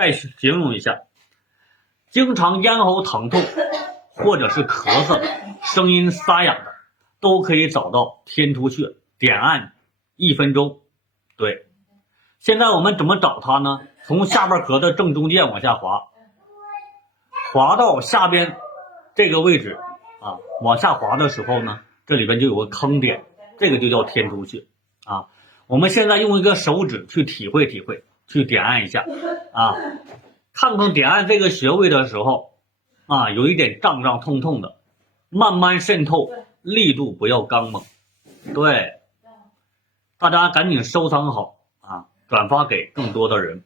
再形容一下，经常咽喉疼痛或者是咳嗽、声音沙哑的，都可以找到天突穴，点按1分钟。对，现在我们怎么找它呢？从下巴壳的正中间往下滑，滑到下边这个位置啊，往下滑的时候呢，这里边就有个坑点，这个就叫天突穴啊。我们现在用一个手指去体会体会，去点按一下啊，看看点按这个穴位的时候啊，有一点胀胀痛痛的，慢慢渗透，力度不要刚猛。对，大家赶紧收藏好啊，转发给更多的人。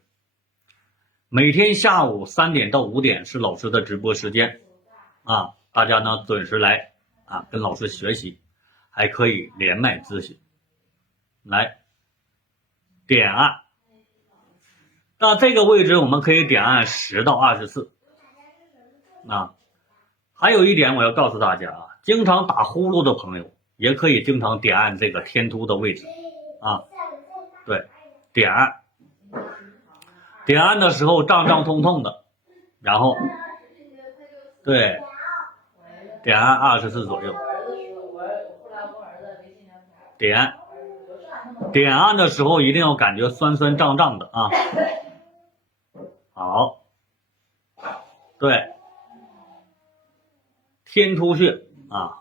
每天下午3点到5点是老师的直播时间啊，大家呢准时来啊，跟老师学习，还可以连麦咨询。来，点按，那这个位置我们可以点按10到20次啊。还有一点我要告诉大家啊，经常打呼噜的朋友也可以经常点按这个天突的位置啊。对，点按。点按的时候胀胀痛痛的，然后对，点按20次左右。点按的时候一定要感觉酸酸胀胀的啊。好，对，天突穴啊。